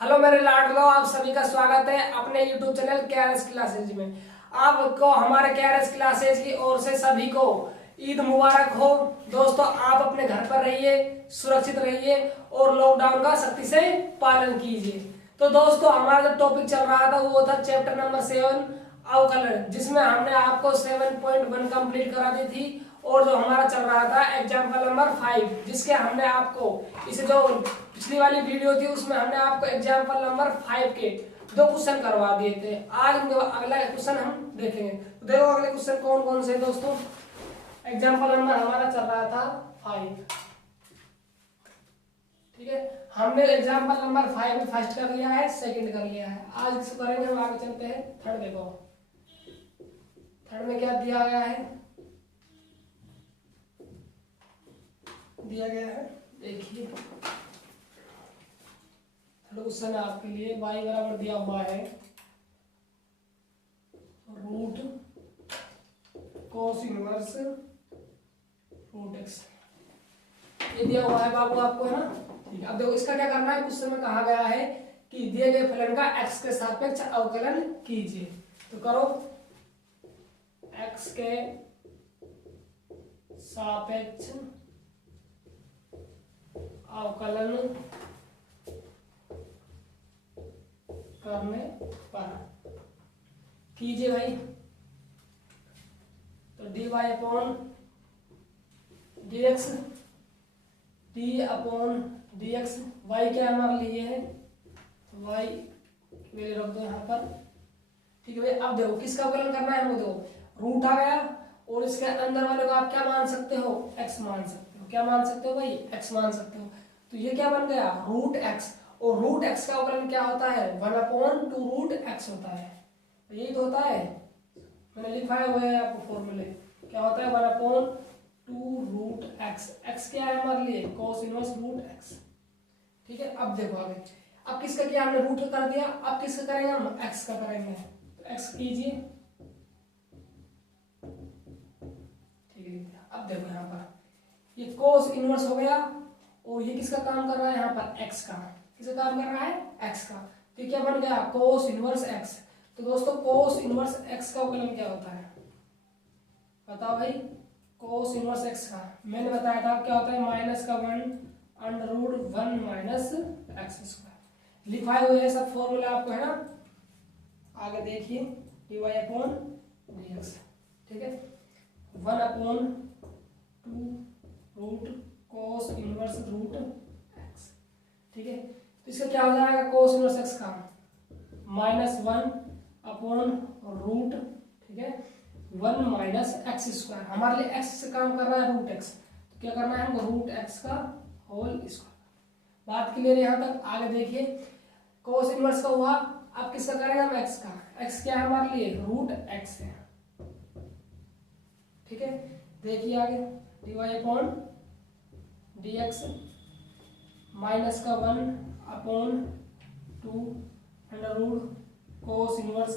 Hello मेरे लाडलो, आप सभी का स्वागत है अपने YouTube चैनल केआरएस क्लासेज में। आपको हमारे केआरएस क्लासेज की ओर से सभी को ईद मुबारक हो। दोस्तों, आप अपने घर पर रहिए, सुरक्षित रहिए और लॉकडाउन का सख्ती से पालन कीजिए। तो दोस्तों, हमारा जो टॉपिक चल रहा था वो था चैप्टर नंबर 7 अवकलन, जिसमें हमने आपको 7.1 कंप्लीट करा दी थी। और जो हमारा चल रहा था एग्जाम्पल नंबर 5, जिसके हमने आपको इसे जो पिछली वाली वीडियो थी उसमें हमने आपको एग्जाम्पल नंबर 5 के 2 क्वेश्चन करवा दिए थे। आज अगला क्वेश्चन हम देखेंगे। तो देखो अगले क्वेश्चन कौन कौन से दोस्तों। एग्जाम्पल नंबर हमारा चल रहा था 5, ठीक है। हमने एग्जाम्पल नंबर 5 में फर्स्ट कर लिया है, सेकंड कर लिया है। आज इसको करेंगे हम, आगे चलते हैं थर्ड। देखो थर्ड में क्या दिया गया है, देखिए थर्ड क्वेश्चन है आपके लिए। y बराबर दिया हुआ है root cos inverse root x, ये दिया हुआ है बाबू आपको, है ना। ठीक है, अब देखो इसका क्या करना है। क्वेश्चन में कहा गया है कि दिए गए फलन का x के सापेक्ष अवकलन कीजिए। तो करो, x के सापेक्ष अवकलन करने पर कीजिए भाई। तो dy upon dx, d upon dx, y क्या हमारे लिए है, y वैल्यू रख दो यहाँ पर। ठीक है भाई, अब देखो किसका अवकलन करना है हमको। देखो रूट आ गया और इसके अंदर वाले को आप क्या मान सकते हो, x मान सकते हो। क्या मान सकते हो भाई, x मान सकते हो। तो ये क्या बन गया, रूट x। और रूट x का अवकलन क्या होता है, 1/2 रूट x होता है। तो यही तो होता है, मैंने लिखा हुआ है आपको फॉर्मूले। क्या होता है, 1/2 रूट x। x क्या है हमारे लिए, cos इनवर्स रूट x। ठीक है, अब देखो आगे। अब किसका किया हमने, रूट कर दिया। अब किसका करेंगे हम, x का करेंगे। तो x कीजिए। ठीक है, अब देखो यहाँ पर ये cos इनवर्स हो गया और ये किसका काम कर रहा है यहाँ पर, x का। किसका काम कर रहा है, x का। तो ये क्या बन गया, cos इनवर्स x। तो दोस्तों cos इनवर्स x का अवकलन क्या होता है, बताओ भाई। cos इनवर्स x का मैंने बताया था क्या होता है, -1/1 माइनस एक्स स्क्वायर। लिखवाए हुए सब फॉर्मूला आपको, है ना। आगे देखिए, dy अपॉन dx, ठीक है। 1/2 root cos inverse root x, ठीक है। तो इसका क्या हो जाएगा, cos इनवर्स x का -1 अपॉन रूट, ठीक है, 1 माइनस एक्स स्क्वायर। हमारे लिए x से काम कर रहा है रूट x, तो क्या करना है हमको, रूट x का होल स्क्वायर। बात क्लियर है यहाँ तक। आगे देखिए, cos इनवर्स का हुआ, अब किसका करेंगे हम, x का। x क्या है हमारे लिए, रूट x है। ठीक है, देखिए आगे, dy अपॉन dx माइनस का 1/2 under root cos inverse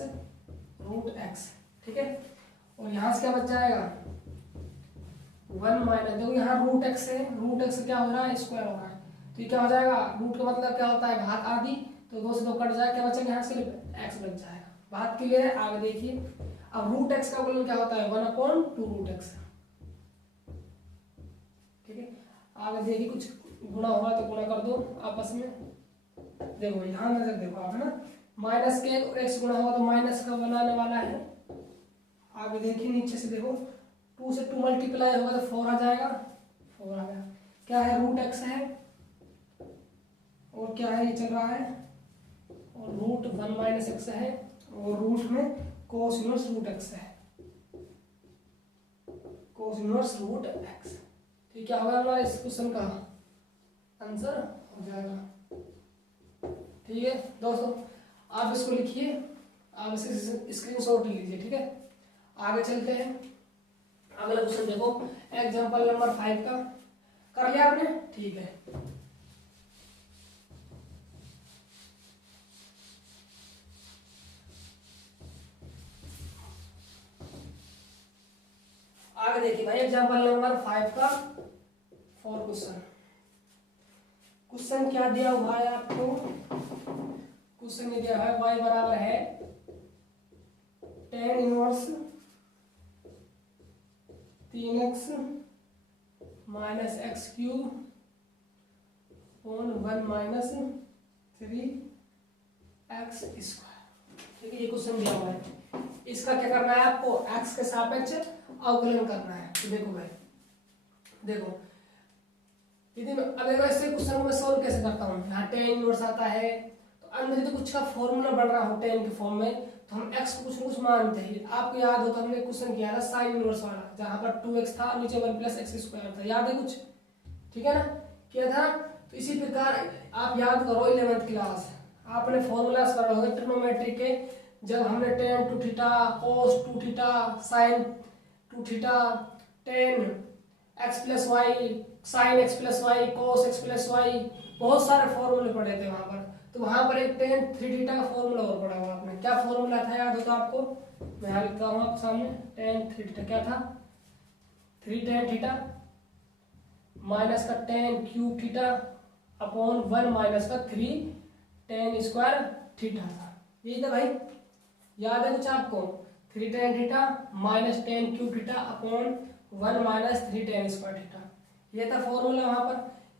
root x, ठीक है। और यहाँ से क्या बच जाएगा, 1 माइनस, देखो यहाँ रूट x है, रूट x क्या हो रहा है, स्क्वायर हो रहा है। तो ये क्या हो जाएगा, रूट का मतलब क्या होता है, घात आधी। तो 2 से 2 कट जाएगा, क्या बचेगा यहाँ, सिर्फ x बच जाएगा। बात क्लियर है। आगे देखिए, अब रूट x का अवकलन क्या होता है, 1/2 रूट x, ठीक है। आगे देखिए, कुछ गुणा होगा तो गुणा कर दो आपस में। देखो यहाँ नजर देखो आप, है ना। माइनस के x गुणा होगा तो माइनस का बनाने वाला है। आगे देखिए नीचे से देखो, 2 से 2 मल्टीप्लाई होगा तो 4 आ जाएगा, 4 आ गया। क्या है, रूट x है और क्या है, ये चल रहा है, और रूट 1 माइनस एक्स है, और रूट में cos इनवर्स रूट x है, cos इनवर्स रूट x। ठीक, क्या होगा हमारा इस क्वेश्चन का आंसर हो जाएगा। ठीक है दोस्तों, आप इसको लिखिए, आप इसके स्क्रीनशॉट लीजिए, ठीक है। आगे चलते हैं, अगला क्वेश्चन देखो, एग्जांपल नंबर 5 का कर लिया आपने, ठीक है। आगे देखिए भाई, एग्जांपल नंबर 5 का 4 क्वेश्चन क्या दिया हुआ है आपको, क्वेश्चन में दिया है y बराबर है tan inverse 3x minus x cube upon 1 minus 3x square. ठीक है, ये क्वेश्चन दिया हुआ है। इसका क्या करना है आपको, x के सापेक्ष अवकलन करना है। तो देखो भाई, देखो यदि अब देखो इससे क्वेश्चन को मैं सोल्व कैसे करता हूँ। यहाँ tan इनवर्स आता है तो अंदर तो कुछ का फॉर्मूला बन रहा हो tan के फॉर्म में, तो हम x को कुछ न कुछ मानते हैं। आपको याद हो तो हमने क्वेश्चन किया था साइन इनवर्स वाला, जहाँ पर 2x था नीचे 1 प्लस एक्स स्क्वायर था, याद है कुछ? ठीक है ना, किया था। तो इसी प्रकार आप याद करो 11th क्लास आपने फॉर्मूलास पढ़े होंगे ट्रिग्नोमेट्री के, जब हमने tan 2 theta cos 2 theta sin 2 theta tan x plus y sin x plus y cos x plus y, बहुत सारे फॉर्मूले पढ़े थे वहां पर। तो वहां पर एक tan 3 थीटा का फॉर्मूला और पढ़ा हुआ आपने, क्या फॉर्मूला था याद हो तो आपको? मैं यहाँ लिखता हूँ आपके सामने, tan 3 थीटा क्या था, 3 tan थीटा माइनस का tan cube theta upon 1 minus का 3 tan स्क्वायर थीटा था। यही था भाई, याद है कुछ आपको? 3 tan theta minus tan cube theta upon 1 minus 3 tan square theta, ये था फॉर्मूला वहां पर।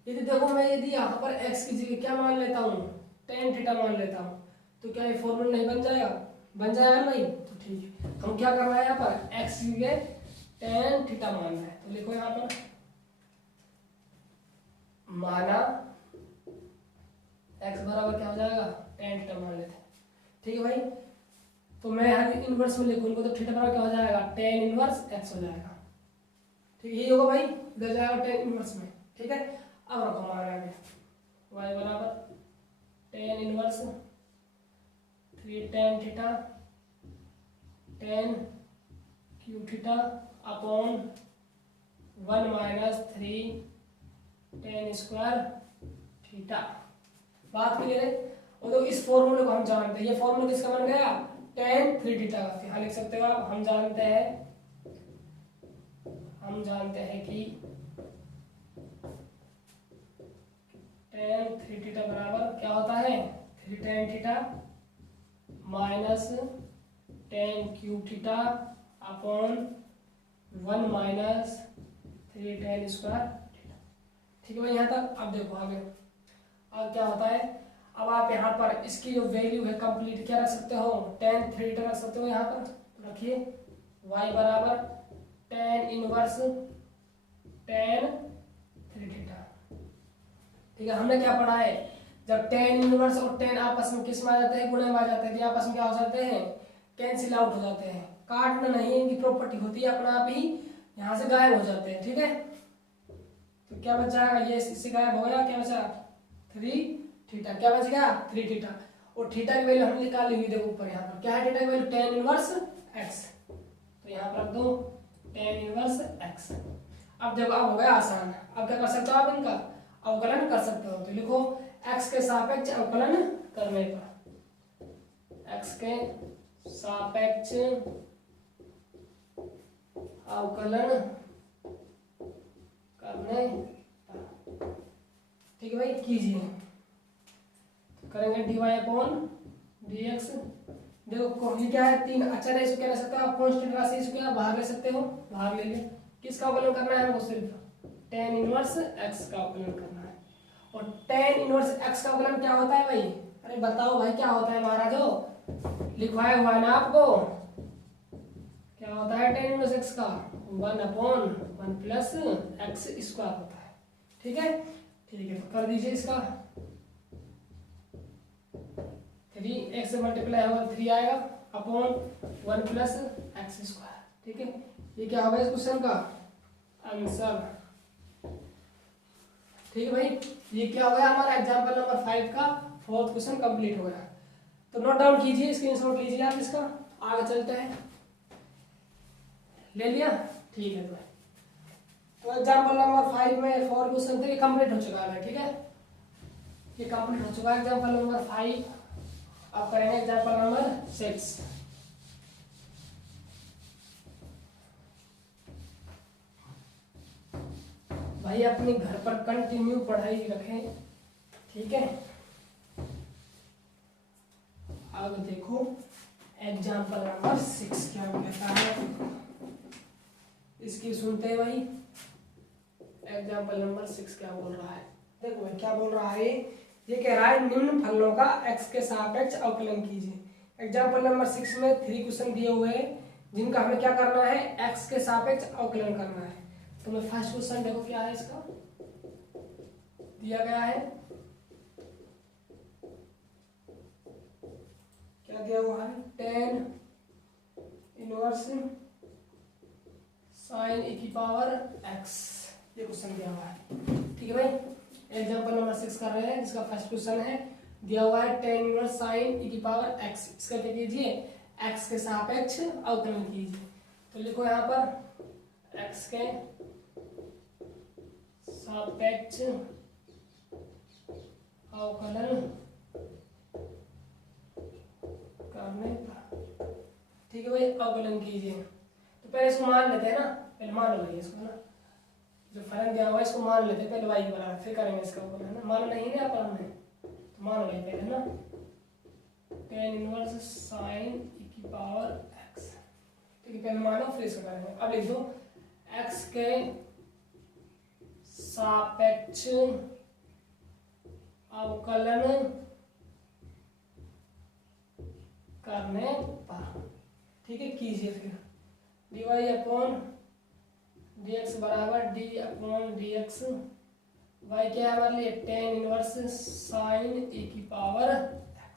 यदि देखो मैं यदि यहाँ पर x की जगह क्या मान लेता हूँ, tan थीटा मान लेता हूँ, तो क्या ये फॉर्मूला नहीं बन जाएगा? बन जाएगा भाई। तो ठीक है, हम क्या कर रहे हैं यहाँ पर, x की जगह tan थीटा मान रहे हैं। तो लिखो यहाँ पर माना x बराबर क्या हो जाएगा, tan थीटा मान लेते हैं। ठीक है भाई, तो मैं यहाँ इनवर्स में लिखूंगा तो थीटा बराबर क्या हो जाएगा, tan इनवर्स x हो जाएगा। ठीक है, यही होगा भाई, इधर जाएगा tan इनवर्स में। ठीक है, अब रखो हमारा आगे y बराबर tan inverse 3 tan theta tan cube theta upon 1 minus 3 tan square theta. बात क्लियर है? और तो इस फॉर्मूले को हम जानते हैं, ये फॉर्मूला किसका बन गया, tan 3 थीटा का। यहाँ लिख सकते हो आप, हम जानते हैं कि tan 3 थीटा बराबर क्या होता है, 3 tan theta minus tan cube theta upon 1 minus 3 tan square theta. ठीक है भाई, यहाँ तक। अब देखो आगे अब क्या होता है। अब आप यहाँ पर इसकी जो वैल्यू है कंप्लीट क्या रख सकते हो, tan 3 थीटा रख सकते हो। यहाँ पर रखिए y बराबर tan इनवर्स tan 3 थीटा। ठीक है, हमने क्या पढ़ा है, जब tan इनवर्स और tan आपस में किस में आ जाते हैं, गुणे में आ जाते हैं, तो आपस में क्या हो जाते हैं, कैंसिल आउट हो जाते हैं। काटना नहीं, इनकी प्रॉपर्टी होती है अपना आप ही यहाँ से गायब हो जाते हैं। ठीक है, तो क्या बच जाएगा, ये इससे गायब हो गया, क्या बचा 3 थीटा, क्या बच गया 3 थीटा। और थीटा की वैल्यू हमने निकाली हुई, देखो ऊपर यहाँ पर क्या है थीटा की वैल्यू, tan इनवर्स x। तो यहाँ पर रख दो tan इनवर्स x। अब देखो अब हो गया आसान, अब क्या कर सकते हो आप, इनका अवकलन कर सकते हो। तो लिखो x के सापेक्ष अवकलन करने पर, x के सापेक्ष अवकलन करने पर। ठीक है भाई, कीजिए। करेंगे dy अपॉन dx। देखो ये क्या है, 3 अचर है, इसको क्या ले सकते हो आप, कांस्टेंट राशि, इसको क्या बाहर ले सकते हो, बाहर ले लिए। किसका अवकलन करना है हमको, सिर्फ tan इनवर्स x का अवकलन करना है। और tan इनवर्स x का अवकलन क्या होता है भाई, अरे बताओ भाई क्या होता है महाराज, लिखवाया हुआ है ना आपको, क्या होता है tan इनवर्स x का, 1 अपॉन 1 प्लस एक्स स्क्वायर होता है। ठीक है, ठीक है, तो कर दीजिए इसका 3 x से मल्टीप्लाई होगा 3 आएगा अपॉन 1 प्लस एक्स स्क्वायर। ठीक है, ये क्या होगा इस क्वेश्चन का आंसर। ठीक है भाई, ये क्या हो गया हमारा एग्जांपल नंबर 5 का 4th क्वेश्चन कंप्लीट हो गया। तो नोट डाउन कीजिए, स्क्रीनशॉट लीजिए आप इसका, आगे चलते हैं। ले लिया, ठीक है। तो एग्जांपल नंबर 5 में 4 क्वेश्चन थे, कंप्लीट हो चुका है। ठीक है, ये कंप्लीट हो चुका है एग्जांपल नंबर 5। अब करेंगे एग्जांपल नंबर 6। भाई अपने घर पर कंटिन्यू पढ़ाई रखें, ठीक है। अब देखो एग्जाम्पल नंबर 6 क्या कहता है, इसकी सुनते हैं भाई। एग्जाम्पल नंबर 6 क्या बोल रहा है, देखो भाई क्या बोल रहा है। ये कह रहा है निम्न फलनों का x के सापेक्ष अवकलन कीजिए। एग्जाम्पल नंबर 6 में 3 क्वेश्चन दिए हुए हैं जिनका हमें क्या करना है, x के सापेक्ष अवकलन करना है। तो मैं फर्स्ट क्वेश्चन देखो क्या है, इसका दिया गया है, क्या दिया हुआ है, tan इनवर्स sin e की पावर x, ये क्वेश्चन दिया हुआ है। ठीक है भाई, एग्जाम्पल नंबर 6 कर रहे हैं जिसका फर्स्ट क्वेश्चन है, दिया हुआ है tan इनवर्स sin e की पावर x। इसका क्या कीजिए, x के सापेक्ष अवकलन कीजिए। तो लिखो यहाँ पर x के सापेक्ष अवकलन करने पर, ठीक है भाई, अवकलन कीजिए। तो पहले इसको मान लेते हैं ना, पहले मान लो भाई इसको ना, जो फलन दिया हुआ है इसको मान लेते हैं पहले y बराबर, फिर करेंगे इसका ऊपर है ना, मानो नहीं ना अपन ने, तो मान लेते हैं पहले ना tan इनवर्स sin e की पावर x। ठीक है, पहले मानो फिर इसको करेंगे। अब लिख दो x के सापेक्ष अवकलन करने पर, ठीक है, कीजिए। फिर dy अपॉन dx बराबर d अपॉन dx, y क्या है हमारे लिए, tan इनवर्स sin e की पावर x।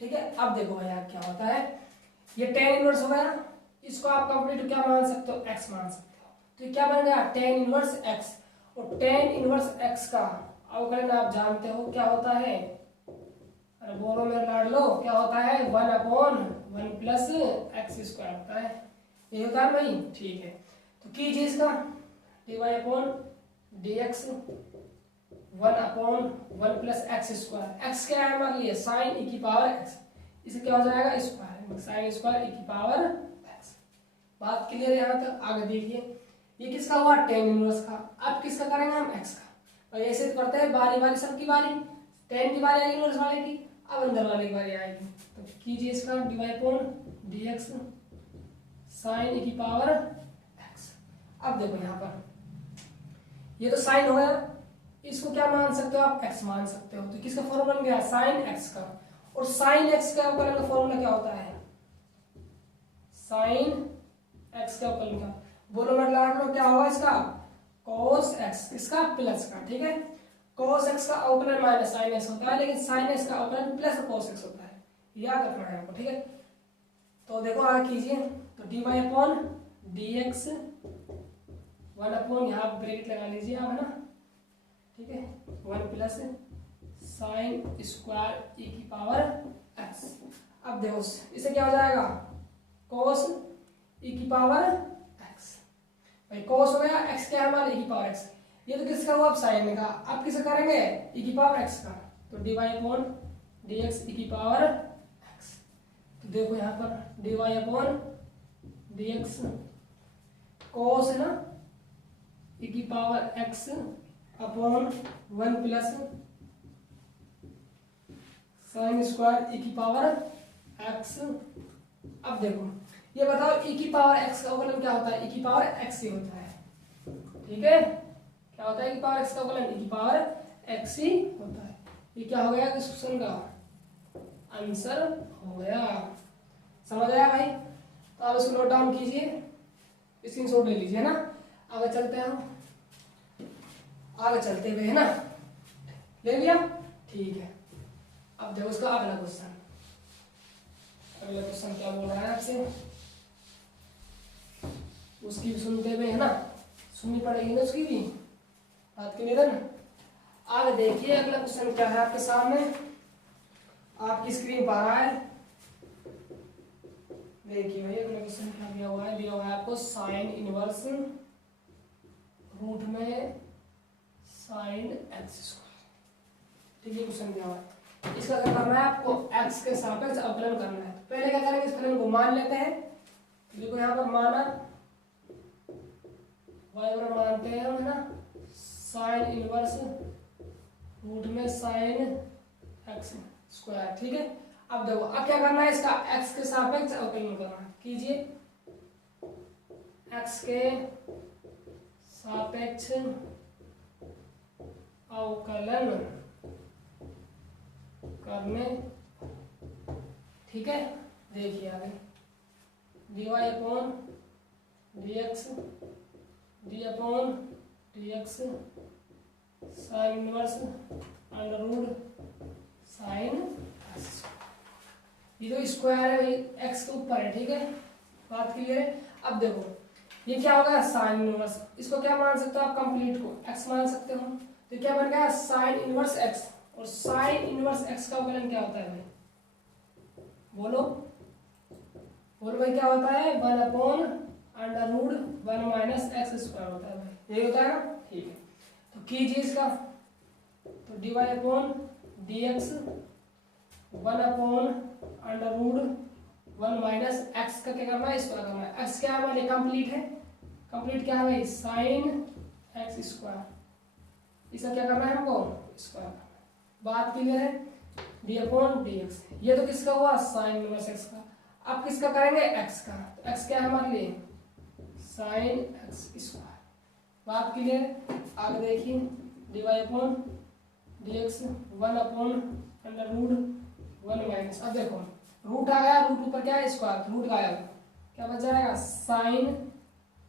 ठीक है, अब देखो भैया क्या होता है, ये tan इनवर्स हो गया, इसको आप कंप्लीट क्या मान सकते हो, x मान सकते हो। तो ये क्या बन गया, tan इनवर्स x, और tan इनवर्स x का अवकलन आप जानते हो क्या होता है, अरे बोलो मेरे लाडलो, क्या होता है, 1 अपॉन 1 प्लस एक्स स्क्वायर होता है, ये होता है भाई। ठीक है, तो कीजिए इसका dy upon dx 1 upon 1 plus x square, x क्या है हमारे लिए, साइन e की पावर x, इसे क्या हो जाएगा, स्क्वायर, साइन स्क्वायर e की पावर x। बात क्लियर है यहाँ तक, आगे देखिए ये किसका हुआ, tan इनवर्स का। अब किसका करेंगे हम, x का, और ऐसे करते हैं बारी बारी, सबकी बारी, tan की बारी आएगी इनवर्स वाले की, अब अंदर वाले की बारी आएगी। तो कीजिए इसका dy upon dx sine e की पावर x। अब देखो यहाँ पर ये तो साइन हो गया, इसको क्या मान सकते हो आप, x मान सकते हो। तो किसका फॉर्मूला बन गया, साइन x का, और साइन x का अवकलन का फॉर्मूला क्या होता है, साइन x का अवकलन का, बोलो मत लाडलो, क्या होगा इसका, cos x, इसका प्लस का। ठीक है, cos x का अवकलन माइनस sin x होता है, लेकिन sin x का अवकलन प्लस cos x होता है, याद रखना है आपको। ठीक है, तो देखो आगे कीजिए, तो dy अपॉन dx 1 अपॉन, यहाँ ब्रैकेट लगा लीजिए आप, है ना, ठीक है, 1 प्लस साइन स्क्वायर e की पावर x। अब देखो इसे क्या हो जाएगा, cos e की पावर x, भाई cos हो गया, x क्या है हमारा, e की पावर x, ये तो किसका हुआ, अब साइन का। अब किसे करेंगे, e की पावर x का, तो dy अपॉन dx e की पावर x। तो देखो यहाँ पर dy अपॉन dx cos है ना e की power x upon 1 plus sine square e की पावर x। अब देखो ये बताओ e की पावर x का अवकलन क्या होता है, e की पावर x ही होता है। ठीक है, क्या होता है e की पावर x का अवकलन, e की पावर x ही होता है। ये क्या हो गया इस क्वेश्चन का आंसर हो गया, समझ आया भाई। तो आप इसको नोट डाउन कीजिए, स्क्रीनशॉट ले लीजिए ना। आगे चलते हैं हम, आगे चलते हुए है ना, ले लिया, ठीक है। अब देखो उसका अगला क्वेश्चन, अगला क्वेश्चन क्या बोल रहा है आपसे, उसकी भी सुनते हुए है ना, सुननी पड़ेगी ना उसकी भी, बात क्लियर है ना। आगे देखिए अगला क्वेश्चन क्या है आपके सामने, आपकी स्क्रीन पर आ रहा है, देखिए भाई अगला क्वेश्चन क्या दिया हुआ है, दिया हुआ है आपको साइन इनवर्स रूट में साइन एक्स स्क्वायर। ठीक है, क्वेश्चन दिया हुआ है, इसका क्या करना है आपको, x के सापेक्ष अवकलन करना है। पहले क्या करेंगे, इस फलन को मान लेते हैं। देखो यहाँ पर माना y बराबर मानते हैं हम, है ना, साइन इनवर्स रूट में साइन एक्स स्क्वायर। ठीक है, अब देखो अब क्या करना है, इसका x के सापेक्ष अवकलन करना है। कीजिए, x के सापेक्ष अवकलन करने, ठीक है। देखिए आगे dy upon dx, d upon dx sine inverse under root sine, ये तो स्क्वायर है भाई, x के ऊपर है, ठीक है, बात क्लियर है। अब देखो ये क्या होगा, साइन इनवर्स, इसको क्या मान सकते हो आप, कंप्लीट को x मान सकते हो, तो क्या बन गया साइन इनवर्स x, और साइन इनवर्स x का अवकलन क्या होता है भाई, बोलो बोलो भाई, क्या होता है, 1 upon under root 1 minus x square होता है भाई, ये होता है ना, ठीक है। तो कीजिए इसका, तो dy upon dx 1 upon under root 1 minus x का क्या करना है, स्क्वायर करना है। एक्स क्या है हमारे कंप्लीट है, कंप्लीट क्या है भाई, साइन एक्स स्क्वायर, इसका क्या करना है हमको, स्क्वायर करना है, बात क्लियर है। डी अपॉन डी एक्स, ये तो किसका हुआ, साइन इनवर्स एक्स का। अब किसका करेंगे, एक्स का, तो एक्स क्या है हमारे लिए, साइन एक्स स्क्वायर, बात क्लियर है। आगे देखिए d y upon d x 1 upon under root 1 minus, अब देखो रूट आ गया, रूट ऊपर क्या है, स्क्वायर, रूट गायब, क्या बच जाएगा, साइन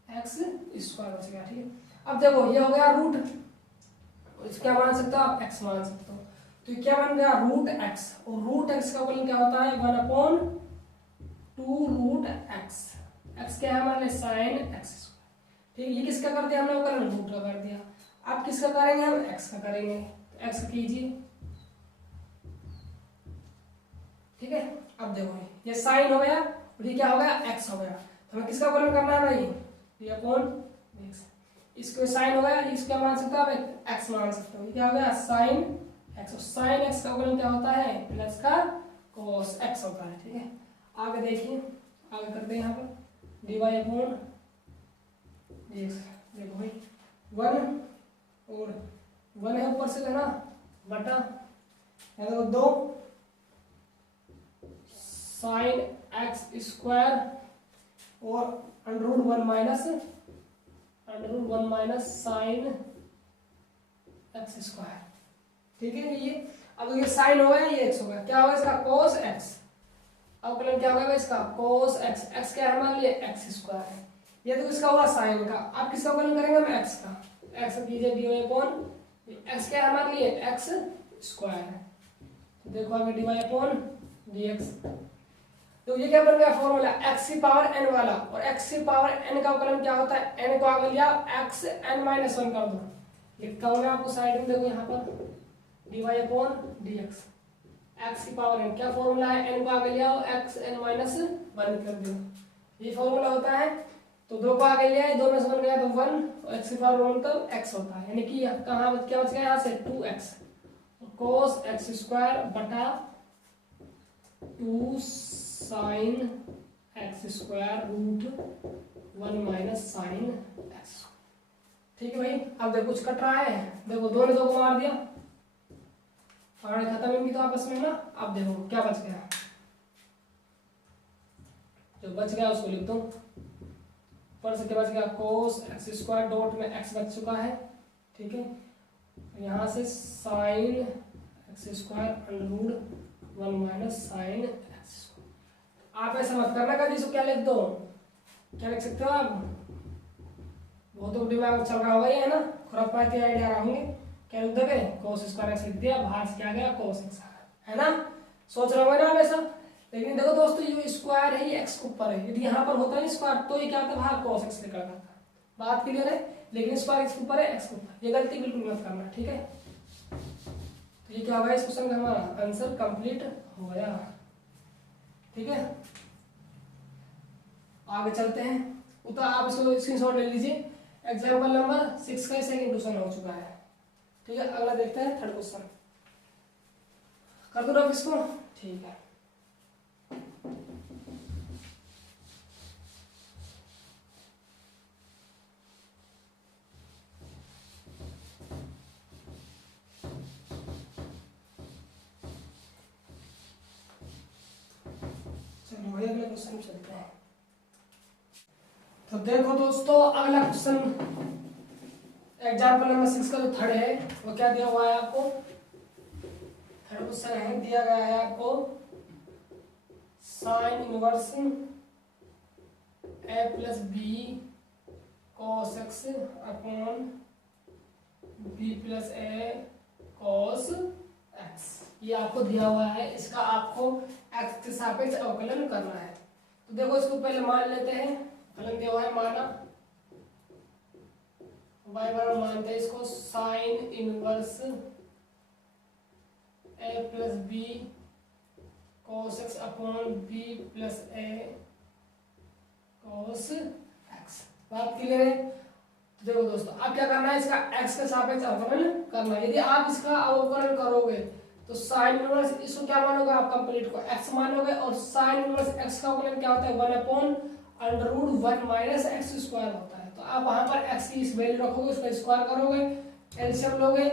एक्स स्क्वायर बच गया, ठीक है। अब देखो ये हो गया रूट, इसको क्या मान सकते हो आप, एक्स मान सकते हो, तो क्या बन गया रूट एक्स, और रूट एक्स का अवकलन क्या होता है, 1 अपॉन 2 रूट एक्स, एक्स क्या है हमारे साइन एक्स स्क्वायर, ठीक है। ये किसका कर दिया हमने अवकलन, रूट का कर दिया। अब किसका करेंगे हम, एक्स का करेंगे, तो एक्स कीजिए, ठीक है। अब देखो ये साइन हो गया और ये क्या हो गया, एक्स हो गया, तो हमें किसका अवकलन करना है भाई, ये अपॉन एक्स, इसको साइन हो गया, इसका मान सकते हो आप एक्स मान सकते हो, ये क्या हो गया साइन एक्स, और साइन एक्स का अवकलन क्या होता है, प्लस का कोस एक्स होता है, ठीक है। आगे देखिए, आगे करते हैं यहाँ पर d y upon d x, देखो भाई 1 और 1 है ऊपर से लेना बटा, या देखो 2 साइन एक्स स्क्वायर और under root 1 minus sine x square, ठीक है। ये अब ये साइन हो गया, ये एक्स हो गया, क्या होगा इसका कोस एक्स, अवकलन क्या होगा इसका, कोस एक्स, एक्स क्या है हमारे लिए, एक्स स्क्वायर है, ये तो इसका हुआ साइन का। अब किसका अवकलन करेंगे हम, एक्स का, एक्स कीजिए डी वाई अपॉन, एक्स क्या है हमारे लिए, एक्स स्क्वायर है, तो देखो आगे d y upon d x, तो ये क्या बन गया फॉर्मूला, एक्स की पावर एन वाला, और एक्स की पावर एन का अवकलन क्या होता है, एन को आगे लिया एक्स एन माइनस 1 कर दो, लिखता हूँ मैं आपको साइड में, देखो यहाँ पर d y upon d x, x की पावर एन, क्या फॉर्मूला है, एन को आगे लिया एक्स एन माइनस 1 कर दो, ये फॉर्मूला होता है। तो 2 को आगे लिया, 2 में से 1 गया तो 1, और एक्स की पावर 1 तो एक्स होता है, यानी कि कहाँ क्या बच गया यहाँ से 2x, कोस एक्स स्क्वायर बटा 2 sine x square root 1 minus sine x, ठीक है भाई। अब देखो कुछ कट रहा है, देखो 2 ने 2 को मार दिया, और खत्म इनकी तो आपस में ना। अब देखो क्या बच गया, जो बच गया उसको लिख दो, ऊपर से क्या बच गया, कोस एक्स स्क्वायर डॉट में एक्स बच चुका है, ठीक है, यहाँ से sine x square under root 1 minus sine x square. आप ऐसा मत करना कभी, इसको क्या लिख दो, क्या लिख सकते हो आप, बहुत तो दिमाग में चल रहा होगा ये, है ना, खुरापाती आइडिया आ रहा होंगे, क्या लिख दोगे, कोस स्क्वायर एक्स लिख दिया, बाहर से क्या गया कोस एक्स, है ना, सोच रहे होंगे ना आप ऐसा। लेकिन देखो दोस्तों ये स्क्वायर है, ये एक्स के ऊपर है, यदि यहाँ पर होता है स्क्वायर तो ये क्या होता है, बाहर कोस एक्स निकल जाता, बात क्लियर है। लेकिन स्क्वायर एक्स के ऊपर है, एक्स के ऊपर, ये गलती बिल्कुल मत करना, ठीक है। तो ये क्या होगा, इस क्वेश्चन का हमारा आंसर कंप्लीट हो गया, ठीक है। आगे चलते हैं, तो आप इसको स्क्रीनशॉट ले लीजिए, एग्जाम्पल नंबर 6 का सेकंड क्वेश्चन हो चुका है, ठीक है। अगला देखते हैं थर्ड क्वेश्चन, कर दो रफ इसको, ठीक है। वही अगले क्वेश्चन में चलते हैं। तो देखो दोस्तों, अगला क्वेश्चन एग्जाम्पल नंबर 6 का जो थर्ड है वो क्या दिया हुआ है आपको। थर्ड क्वेश्चन है, दिया गया है आपको sine inverse a plus b cos x upon b plus a cos x, ये आपको दिया हुआ है। इसका आपको एक्स के सापेक्ष अवकलन करना है। तो देखो इसको पहले मान लेते हैं, फलन दिया हुआ है माना, y बराबर मानते हैं इसको sine inverse a plus b cos x upon b plus a cos x. बात क्लियर है। तो देखो दोस्तों, अब क्या करना है, इसका x के सापेक्ष अवकलन करना है। यदि आप इसका अवकलन करोगे तो साइन इनवर्स, इसको क्या मानोगे आप, कंप्लीट को x मानोगे, और साइन इनवर्स x का अवकलन क्या होता है 1/√1 माइनस एक्स स्क्वायर होता है। तो आप वहां पर x की इस वैल्यू रखोगे, उसका स्क्वायर करोगे, एलसीएम लोगे,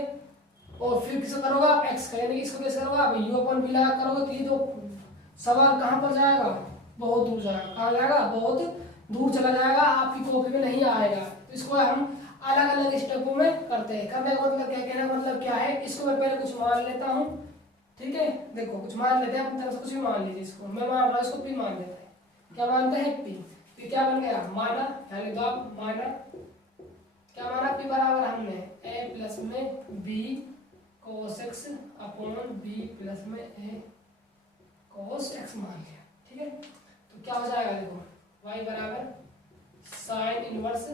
और फिर किसे करोगे आप x का, यानी इसको कैसे करोगे आप u/v लगा करोगे। तो ये तो सवाल कहां पर जाएगा, बहुत दूर जाएगा। कहां जाएगा, बहुत दूर चला जाएगा, आपकी कॉपी में नहीं आएगा। तो इसको हम अलग अलग स्टेपों में करते हैं। करने का मतलब क्या, कहने का मतलब क्या है, इसको मैं पहले कुछ मान लेता हूँ, ठीक है। देखो कुछ मान लेते हैं, अपनी तरफ से कुछ भी मान लीजिए। इसको मैं मान रहा हूँ, इसको पी मान लेते हैं। क्या मानते हैं, पी। तो क्या बन गया, माना, यानी तो आप माना, क्या माना, पी बराबर हमने ए प्लस में b cos x upon b plus में ए कोस एक्स मान लिया, ठीक है। तो क्या हो जाएगा, देखो y बराबर साइन इनवर्स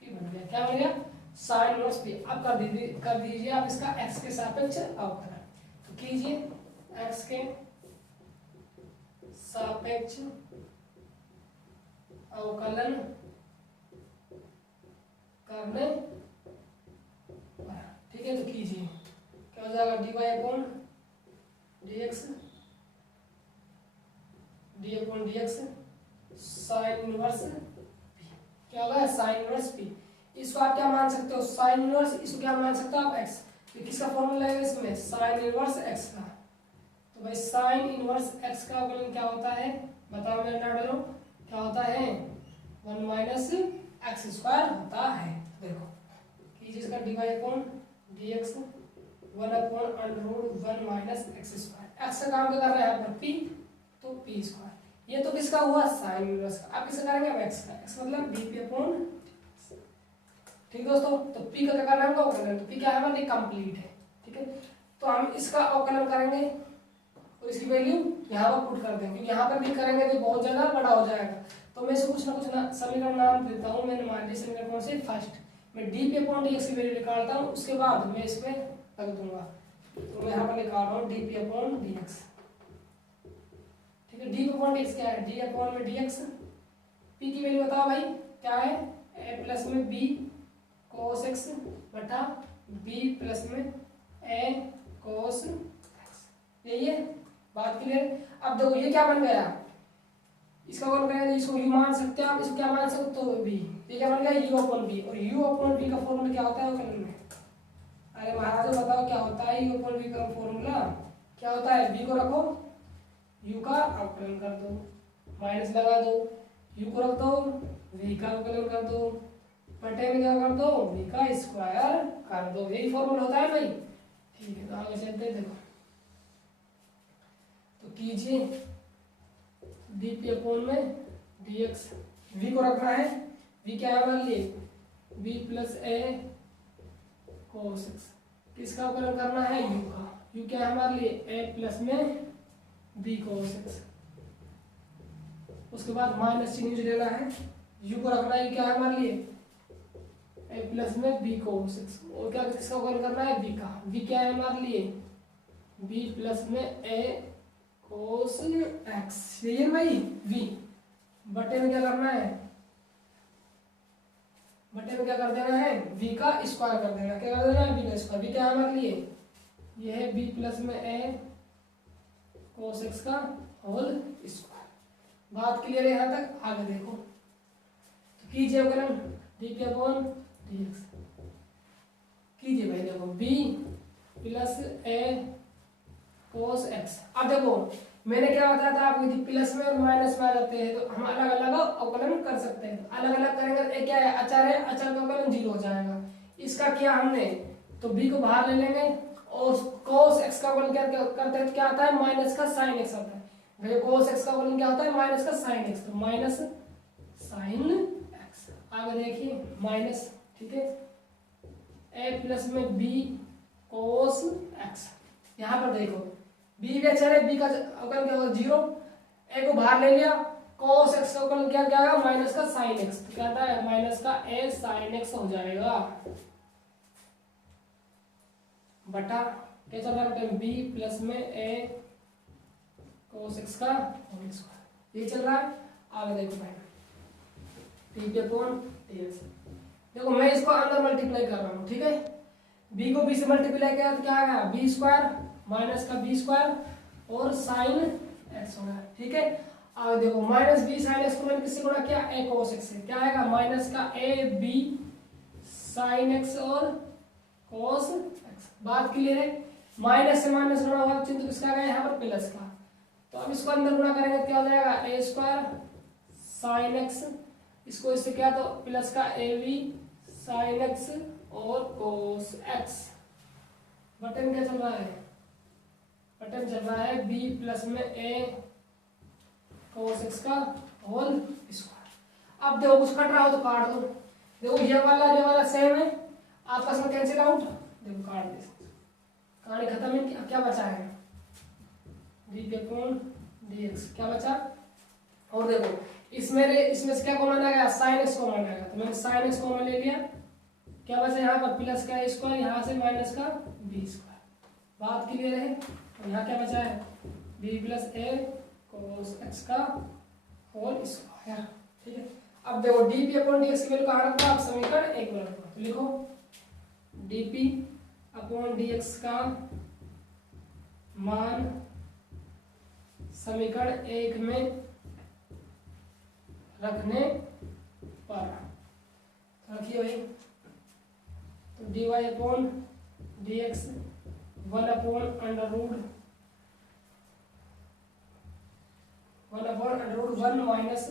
पी बन गया। क्या बन गया, साइन इनवर्स पी। अब कर दीजिए आप इसका x के सापेक्ष अवकलन। तो कीजिए x के सापेक्ष अवकलन करने, ठीक है। तो कीजिए, क्या हो जाएगा, dy upon dx, d upon dx sine inverse P. क्या होगा, साइन इनवर्स पी। इसको आप क्या मान सकते हो, साइन इनवर्स, इसको क्या मान सकते हो आप x। तो किसका फॉर्मूला लगेगा इसमें, साइन इनवर्स x का। तो भाई साइन इनवर्स x का अवकलन क्या होता है, बताओ मेरे डालो, क्या होता है 1 माइनस एक्स स्क्वायर होता है। देखो कीजिए इसका dy upon dx 1/√1 minus x square. x का काम क्या कर रहा है यहाँ पर, p, तो p स्क्वायर। ये तो किसका हुआ, साइन इनवर्स का। आप किसका करेंगे, अब x का, x मतलब dp अपॉन, ठीक दोस्तों। तो p का क्या करना है, अवकलन। तो p क्या है हमारे, कंप्लीट है, ठीक है। तो हम इसका अवकलन करेंगे और इसकी वैल्यू यहाँ पर पुट कर देंगे, क्योंकि यहाँ पर भी करेंगे तो बहुत ज्यादा बड़ा हो जाएगा। तो मैं इसको कुछ ना कुछ समीकरण नाम देता हूँ। मैंने मान ली समीकरण कौन से, फर्स्ट मैं dp अपॉन dx की वैल्यू निकालता हूँ, उसके बाद मैं इसमें रख दूंगा। तो मैं यहाँ पर निकाल रहा हूँ dp अपॉन dx, ठीक है। डी अपॉन dx क्या है, डी अपॉन में dx। p की वैल्यू बताओ भाई, क्या है, a प्लस में b cos x बटा b प्लस में a cos x, यही है बात क्लियर। अब देखो ये क्या बन गया, इसका कौन बन गया, इसको u मान सकते हो आप, इसको क्या मान सकते हो, b। ये क्या बन गया, u अपॉन b। और u अपॉन b का फॉर्मूला क्या होता है अवकलन में, अरे महाराज बताओ क्या होता है u अपॉन b का फॉर्मूला, क्या होता है, b को रखो, u का अवकलन कर दो, माइनस लगा दो, u को रख दो, v का अवकलन कर दो, बटे में क्या कर दो, v का स्क्वायर कर दो। यही फॉर्मूला होता है भाई, ठीक है। तो आगे चलते हैं, देखो तो कीजिए dp अपॉन में dx, v को रखना है, v क्या है हमारे लिए, b plus a cos x। किसका अवकलन करना है, u का, u क्या है हमारे लिए, a प्लस में b cos x। उसके बाद माइनस चिन्ह लेना है, u को रखना है, क्या है हमारे लिए, a प्लस में b cos x। और क्या किसका अवकलन करना है, b का, v क्या है हमारे लिए, b प्लस में a cos x, यही है भाई v। बटे में क्या करना है, बटे में क्या कर देना है, v का स्क्वायर कर देना, क्या कर देना है, v का स्क्वायर। v क्या है हमारे लिए, यह है b प्लस में a cos x का होल स्क्वायर। बात क्लियर है यहाँ तक, आगे देखो तो कीजिए अवकलन dp अपॉन dx, कीजिए भाई। देखो b plus a cos x। अब देखो मैंने क्या बताया था आपको, यदि प्लस में और माइनस में आ जाते हैं तो हम अलग अलग अवकलन कर सकते हैं। अलग अलग करेंगे तो एक क्या है, अचर है, अचर का अवकलन 0 हो जाएगा। इसका किया हमने तो b को बाहर ले लेंगे और cos x का अवकलन क्या करते हैं तो क्या आता है, माइनस का sin x आता है। भाई cos x का अवकलन क्या होता है, माइनस का sin x, तो माइनस sin x। आगे देखिए माइनस, ठीक है, a प्लस में b cos x। यहाँ पर देखो b भी अचर है, b का अवकलन क्या होगा 0, a को बाहर ले लिया, cos x का अवकलन क्या क्या आएगा, माइनस का sin x, तो क्या आता है माइनस का a sin x हो जाएगा बटा क्या चल रहा है b प्लस में a cos x का होल स्क्वायर, ये चल रहा है। आगे देखो भाई t अपॉन dx, देखो मैं इसको अंदर मल्टीप्लाई कर रहा हूँ, ठीक है, b को b से मल्टीप्लाई किया तो क्या आएगा b स्क्वायर माइनस का b स्क्वायर और साइन x होगा, ठीक है। आगे देखो माइनस b साइन x को मैंने किससे गुणा किया, a cos x से, क्या आएगा माइनस का a b साइन x और cos x। बात क्लियर है, माइनस से माइनस गुणा हुआ चिन्ह किसका आ गया यहाँ पर प्लस का, तो अब इसको अंदर गुणा करेंगे तो क्या हो जाएगा a स्क्वायर साइन x, इसको इससे क्या तो प्लस का ab साइन x और cos x। बटन क्या चल रहा है, बटन चल रहा है b प्लस में a cos x का होल स्क्वायर। अब देखो कुछ कट रहा हो तो काट दो, देखो ये वाला सेम है, आपस में कैंसिल आउट, देखो काट दे, कहानी खत्म है। क्या बचा है डी अपॉन dx, क्या बचा, और देखो इसमें से क्या कॉमन आ गया, sin x कॉमन आ गया, तो मैंने sin x कॉमन ले लिया, क्या बचा यहाँ पर प्लस का a स्क्वायर, यहाँ से माइनस का b स्क्वायर। बात क्लियर है, तो यहाँ क्या बचा है b plus a cos x का होल स्क्वायर, ठीक है। अब देखो dp अपॉन dx की वैल्यू कहाँ रखा, आप समीकरण 1 में रखो, तो लिखो dp अपॉन dx का मान समीकरण 1 में रखने पर, रखिए भाई, तो dy upon dx 1 upon under root 1 minus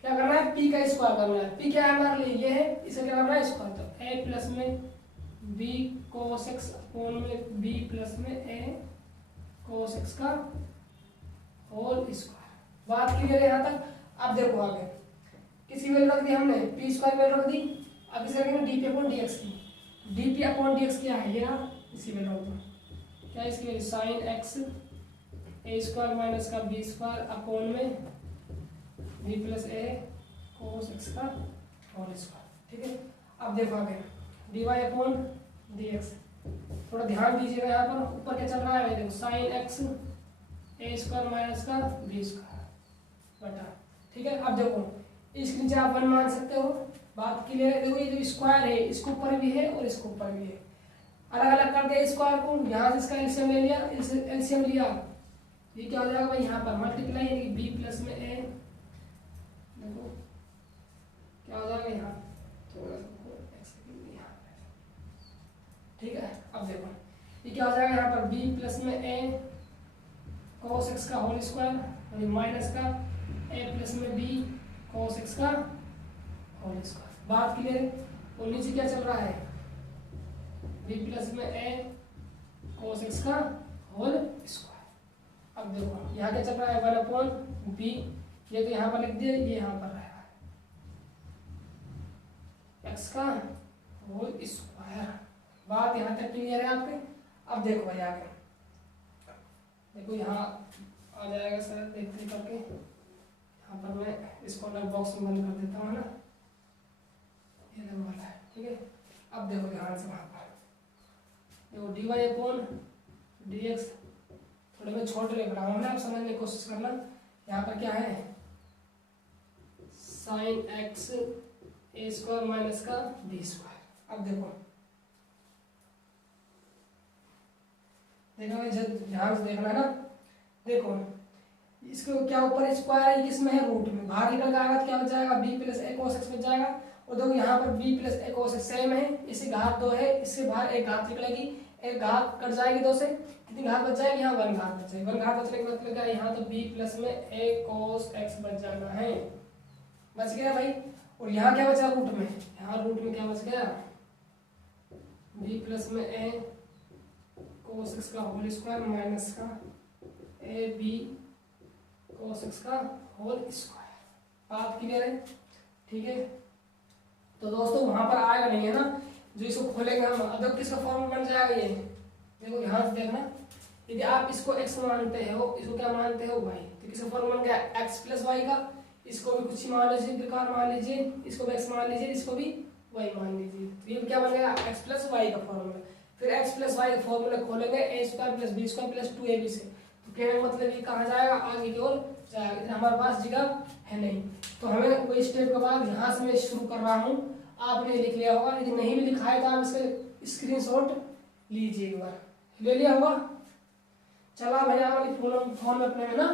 क्या करना है, p का स्क्वायर करना है, p क्या है हमारे लिए ये है, इसे क्या करना है स्क्वायर, तो a प्लस में b cos x अपॉन में b प्लस में a cos x का होल स्क्वायर। बात क्लियर है यहाँ तक। अब देखो आगे किसी वैल्यू रख दी हमने, p स्क्वायर वैल्यू रख दी, अब इसे रखेंगे dp अपॉन dx की, dp अपॉन dx क्या है ये रहा, इसी वैल्यू रख दो, क्या इसकी value sin x a square minus का b स्क्वायर अपॉन में b plus a cos x का होल स्क्वायर, ठीक है। अब देखो आगे dy अपॉन dx, थोड़ा ध्यान दीजिएगा यहाँ पर, ऊपर क्या चल रहा है देखो sin x a square minus का b स्क्वायर बटा, ठीक है। अब देखो इसके नीचे आप 1 मान सकते हो, बात क्लियर है। देखो ये जो स्क्वायर है इसको ऊपर भी है और इसको ऊपर भी है, अलग अलग कर दिया स्क्वायर को, यहाँ से इसका एलसीएम ले लिया, एलसीएम लिया, ये क्या हो जाएगा भाई यहाँ पर मल्टीप्लाई यानी b प्लस में a, देखो क्या हो जाएगा यहाँ थोड़ा सा, ठीक है। अब देखो ये क्या हो जाएगा यहाँ पर b प्लस में a cos x का होल स्क्वायर माइनस का a प्लस में b cos x का होल स्क्वायर। बात क्लियर है, और नीचे क्या चल रहा है b प्लस में a cos x का होल स्क्वायर। अब देखो यहाँ क्या चल रहा है 1 अपॉन b, ये तो यहाँ पर लिख दिया, ये यहाँ पर रहेगा x का होल स्क्वायर। बात यहाँ तक क्लियर है आपके। अब देखो भाई आगे देखो यहाँ आ जाएगा सर, देखते करके यहाँ पर मैं इसको अलग बॉक्स में बंद कर देता हूँ, है ना, ये लगने वाला है, ठीक है। अब देखो ध्यान से वहाँ पर देखो dy अपॉन dx, थोड़े मैं छोटे लिख रहा हूँ ना, आप समझने की कोशिश करना। यहाँ पर क्या है sin x a square minus का b स्क्वायर। अब देखो देखो ध्यान से देखना है ना, देखो इसको क्या ऊपर स्क्वायर है, किसमें है रूट में, बाहर निकल जाएगा तो क्या बच जाएगा b plus a cos x बच जाएगा। और देखो यहाँ पर b plus a cos x same है, इसे घात 2 है, इससे बाहर एक घात निकलेगी, एक घात कट जाएगी 2 से, कितनी घात बच जाएगी, यहाँ 1 घात बच जाएगी। 1 घात बचने के मतलब क्या है, यहाँ तो b प्लस में a cos x बच जाना है, बच गया भाई। और यहाँ क्या बचा रूट में, यहाँ रूट में क्या बच गया, b प्लस में a cos x का होल स्क्वायर माइनस का a b cos x का होल स्क्वायर। आप क्लियर है, ठीक है। तो दोस्तों वहां पर आएगा नहीं है ना, जो इसको खोलेंगे हम, अब किसका फॉर्म बन जाएगा ये, देखो ध्यान से देखना। यदि आप इसको x मानते हो, इसको क्या मानते हो y, तो किसका फॉर्म बन गया x प्लस वाई का। इसको भी कुछ ही मान लीजिए, प्रकार मान लीजिए, इसको भी x मान लीजिए, इसको भी y मान लीजिए, तो ये क्या बनेगा x प्लस वाई का फॉर्मूला। फिर x प्लस वाई का फॉर्मूला खोलेंगे a square plus b square plus 2ab से, तो कहने का मतलब ये कहाँ जाएगा, आगे की ओर जाएगा, हमारे पास जगह है नहीं। तो हमें वही स्टेप के बाद यहाँ से मैं शुरू कर रहा हूँ, आपने लिख लिया होगा, यदि नहीं भी लिखा है तो आप इसके स्क्रीनशॉट लीजिए एक बार, ले लिया होगा। चला भैया वाली फोन में अपने में ना,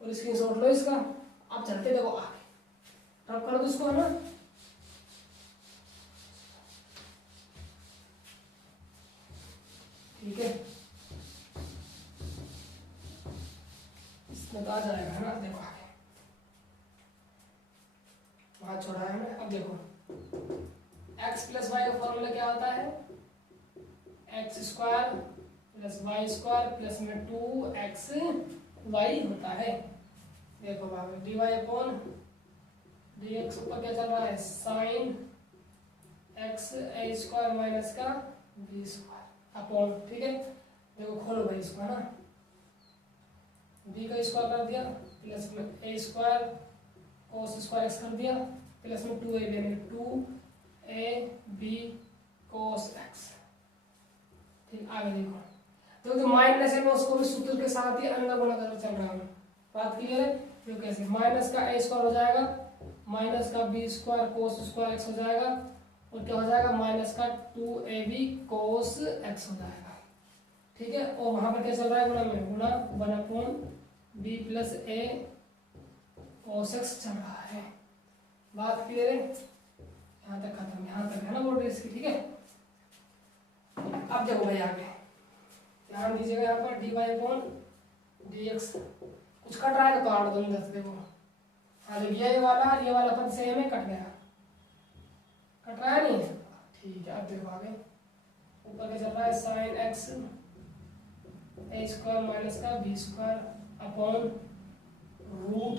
और स्क्रीनशॉट लो इसका, आप चलते देखो आगे, रब कर दो इसको है ना। ठीक है, इसमें तो आ जाएगा है ना, देखो आगे वहां छोड़ा है हमने। अब देखो x प्लस वाई का फॉर्मूला क्या होता है, x square plus y square plus में 2xy होता है। देखो भाई dy अपॉन dx ऊपर क्या चल रहा है, sine x a square minus का b स्क्वायर अपॉन, ठीक है। देखो खोलो भाई इसको है ना, b का स्क्वायर कर दिया प्लस में a square cos square x कर दिया प्लस में 2a लेंगे, 2ab cos x। ठीक, आगे देखो तो जो माइनस है मैं उसको भी सूत्र के साथ ही अंदर गुणा कर चल रहा हूँ, बात क्लियर है। जो कैसे माइनस का a स्क्वायर हो जाएगा माइनस का b square cos square x हो जाएगा, और क्या हो जाएगा माइनस का 2ab cos x हो जाएगा, ठीक है। और वहां पर क्या चल रहा है, गुणा में गुणा 1/b plus a cos x चल रहा है, बात क्लियर है। यहाँ तक खत्म, यहाँ तक है ना बोर्ड इसकी, ठीक है। अब देखो भाई आगे ध्यान दीजिएगा, यहाँ पर dy अपॉन dx कुछ कट रहा है तो काट दो अंदर से, देखो अरे ये वाला पद सेम है, कट गया, कट रहा है नहीं, ठीक है। अब देखो आगे ऊपर क्या चल रहा है, sine x a square minus का b स्क्वायर अपॉन रूट,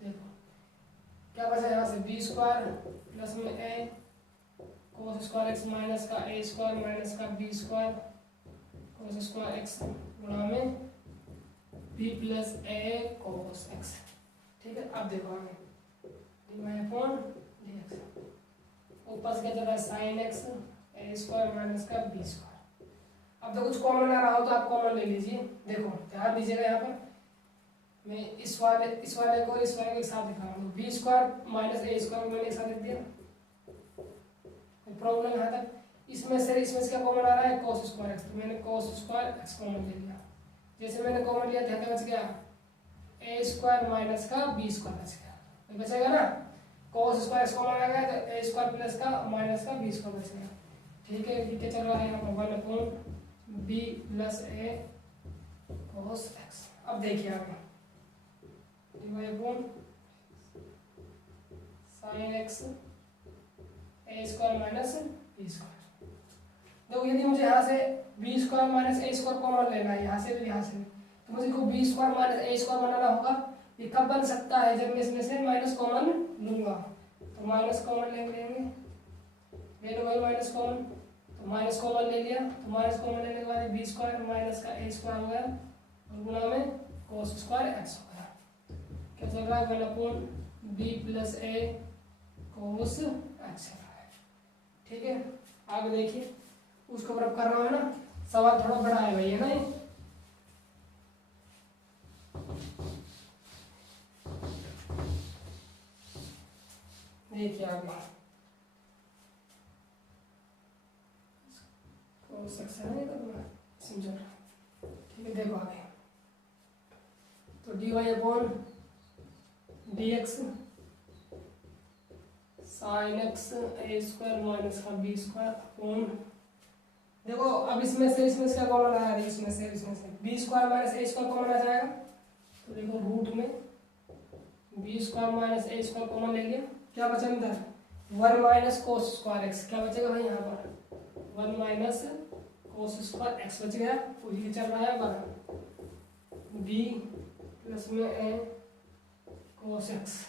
देखो क्या बचा यहाँ से b स्क्वायर प्लस में a cos square x minus का a स्क्वायर माइनस का b square cos square x गुणा में b plus a cos x, ठीक है। अब देखो आगे dy अपॉन dx ऊपर से क्या चल रहा है, sine x a square minus का b स्क्वायर। अब तो कुछ कॉमन आ रहा हो तो आप कॉमन ले लीजिए, देखो ध्यान दीजिएगा, यहाँ पर मैं इस वाले को और इस वाले को एक साथ दिखा रहा हूँ, b square minus a square मैंने एक साथ लिख दिया, प्रॉब्लम यहाँ तक। इसमें से क्या कॉमन आ रहा है, cos स्क्वायर x, तो मैंने cos स्क्वायर x कॉमन ले लिया, जैसे मैंने कॉमन लिया था बच गया a स्क्वायर माइनस का b स्क्वायर बच गया, तो बचेगा ना, cos स्क्वायर x कॉमन आ गया तो a स्क्वायर प्लस का माइनस का b स्क्वायर बच गया, ठीक है। क्या चल रहा है यहाँ पर 1/b plus a cos x। अब देखिए आगे dy upon sine x a square minus b square. देखो यदि मुझे यहाँ से b square minus a square common लेना है, यहाँ से भी यहाँ से भी, तो मुझे को b square minus a square बनाना होगा। ये कब बन सकता है, जब मैं इसमें से माइनस कॉमन लूंगा, तो माइनस कॉमन ले लो भाई माइनस कॉमन, तो माइनस कॉमन ले लिया, तो माइनस कॉमन लेने के बाद b स्क्वायर माइनस का a स्क्वायर हो गया और गुणा में cos स्क्वायर x हो गया। क्या चल रहा है, 1/b plus a cos x, ठीक है। आगे देखिए उसको बराबर कर रहा हूँ ना, सवाल थोड़ा बड़ा है भाई है ना, देखिए आगे समझो, ठीक है। देखो आगे तो dy upon dx sine x a square minus का b स्क्वायर अपॉन देखो अब इसमें से क्या कॉमन आया, इसमें से b square minus a square common आ जाएगा। तो देखो रूट में b square minus a square common ले लिया, क्या बचा अंदर 1 माइनस कोस स्क्वायर एक्स, क्या बचेगा भाई यहाँ पर 1 माइनस कोस स्क्वायर एक्स बच गया। वही चल रहा है बराबर बी प्लस में ए कोस एक्स,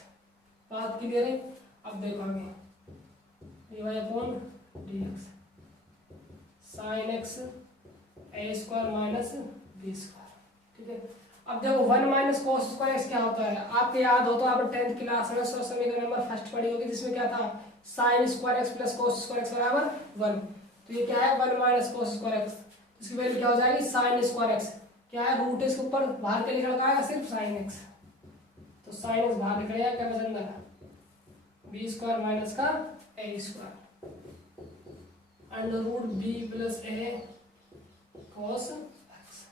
बात क्लियर है। अब देखो आगे d y upon d x sine x a square minus b square, ठीक है। अब देखो 1 माइनस कोस स्क्वायर एक्स क्या होता है, आपको याद हो तो आप 10th क्लास में समीकरण नंबर फर्स्ट पढ़ी होगी, जिसमें क्या था sine square x plus cos square x बराबर 1। तो ये क्या है 1 माइनस कोस स्क्वायर एक्स, इसकी वैल्यू क्या हो जाएगी साइन स्क्वायर एक्स, क्या है रूट इसके ऊपर बाहर के निकल आएगा सिर्फ साइन एक्स, तो साइन एक्स बाहर निकल जाएगा, क्या बचा अंदर बी स्क्वायर माइनस का a square under root b plus a cos x.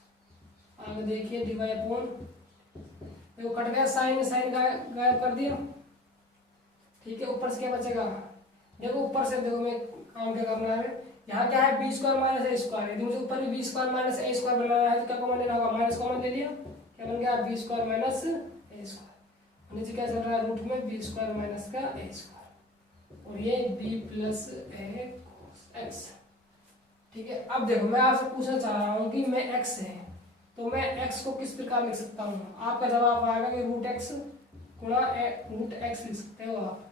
आगे देखिए डिवाइड अपॉन, देखो कट गया साइन गायब कर दिया, ठीक है। ऊपर से क्या बचेगा, देखो ऊपर से देखो मैं काम क्या करना है, यहाँ क्या है B square minus a square, यदि मुझे ऊपर भी B square minus a square बनाना है तो क्या कॉमन लेना होगा, माइनस कॉमन ले लिया, क्या बन गया B square minus a square. नीचे क्या चल रहा है रूट में बी स्क्वायर माइनस का ए स्क्वायर और ये B plus a cos x, ठीक है। अब देखो मैं आपसे पूछना चाह रहा हूँ कि मैं एक्स है तो मैं x को किस प्रकार लिख सकता हूँ, आपका जवाब आएगा कि रूट एक्स गुणा रूट एक्स लिख सकते हो आप।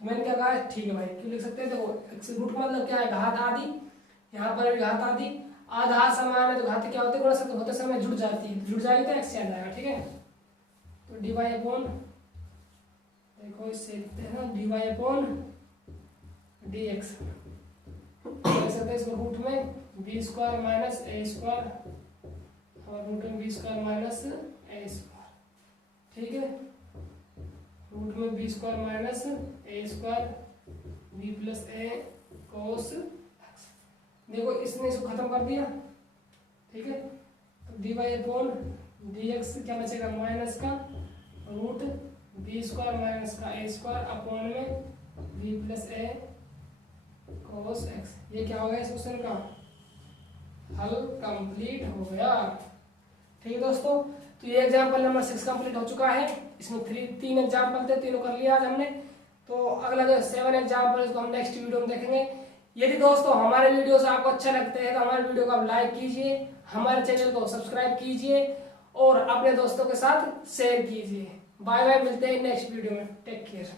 तो मैंने क्या कहा ठीक है भाई, क्यों लिख सकते हैं, देखो एक्स रूट का मतलब क्या है घात आदि, यहाँ पर भी घात आदि, आधा समान है तो घात क्या होते हैं होते समय जुड़ जाती है, जुड़ जाएगी तो एक्स आ जाएगा, ठीक है। तो डी वाई अपॉन, देखो इससे लिखते हैं ना d y upon d x, लिख सकते हैं इसको रूट में b square minus a square और रूट में b square minus a square, ठीक है। रूट में b square minus a square b plus a cos x, देखो इसने इसको खत्म कर दिया, ठीक है। तो d y upon d x क्या बचेगा माइनस का रूट बी स्क्वायर माइनस का ए स्क्वायर अपॉन में B plus a cos x. ये क्या हो गया इस क्वेश्चन का हल कंप्लीट हो गया, ठीक है दोस्तों। तो ये एग्जाम्पल नंबर 6 कंप्लीट हो चुका है, इसमें 3 एग्जाम्पल थे, तीनों कर लिया आज हमने। तो अगला जो 7 एग्जाम्पल इसको हम नेक्स्ट वीडियो में देखेंगे। यदि दोस्तों हमारे वीडियोस आपको अच्छे लगते हैं तो हमारे वीडियो को आप लाइक कीजिए, हमारे चैनल को सब्सक्राइब कीजिए और अपने दोस्तों के साथ शेयर कीजिए। बाय बाय, मिलते हैं नेक्स्ट वीडियो में, टेक केयर।